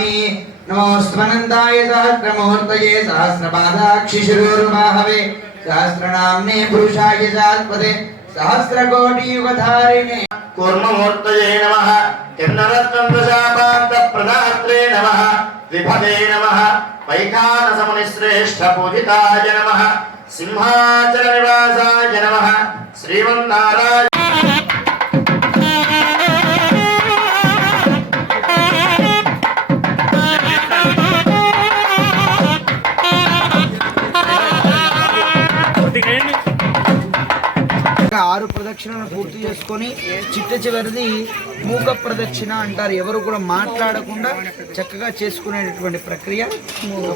నమామి నమోస్వనందాయ సహస్రమూర్తయే సహస్రపాదాక్షిశిరోరుబాహవే సహస్రనామ్నే పురుషాయ సాత్పదే సహస్రకోటియుగధారిణే కూర్మమూర్తయే నమ కిన్నరత్నంశాపాంత ప్రదాత్రే నమ విభదే నమ వైఖానసమునిశ్రేష్ఠ పూజితాయ నమ సింహాచల ఆరు ప్రదక్షిణలను పూర్తి చేసుకొని చిట్ట చివరిది మూక ప్రదక్షిణ అంటారు. ఎవరు కూడా మాట్లాడకుండా చక్కగా చేసుకునేటటువంటి ప్రక్రియ.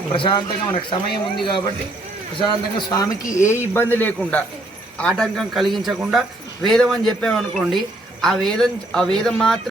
ప్రశాంతంగా మనకు సమయం ఉంది కాబట్టి ప్రశాంతంగా స్వామికి ఏ ఇబ్బంది లేకుండా ఆటంకం కలిగించకుండా వేదం అని చెప్పామనుకోండి ఆ వేదం ఆ వేదం మాత్రం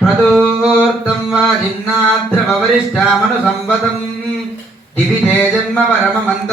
ప్రదోర్తం వా జిన్నాద్రవరిష్టామను సంవతం ദിവി തേജന്മ പരമമന്ത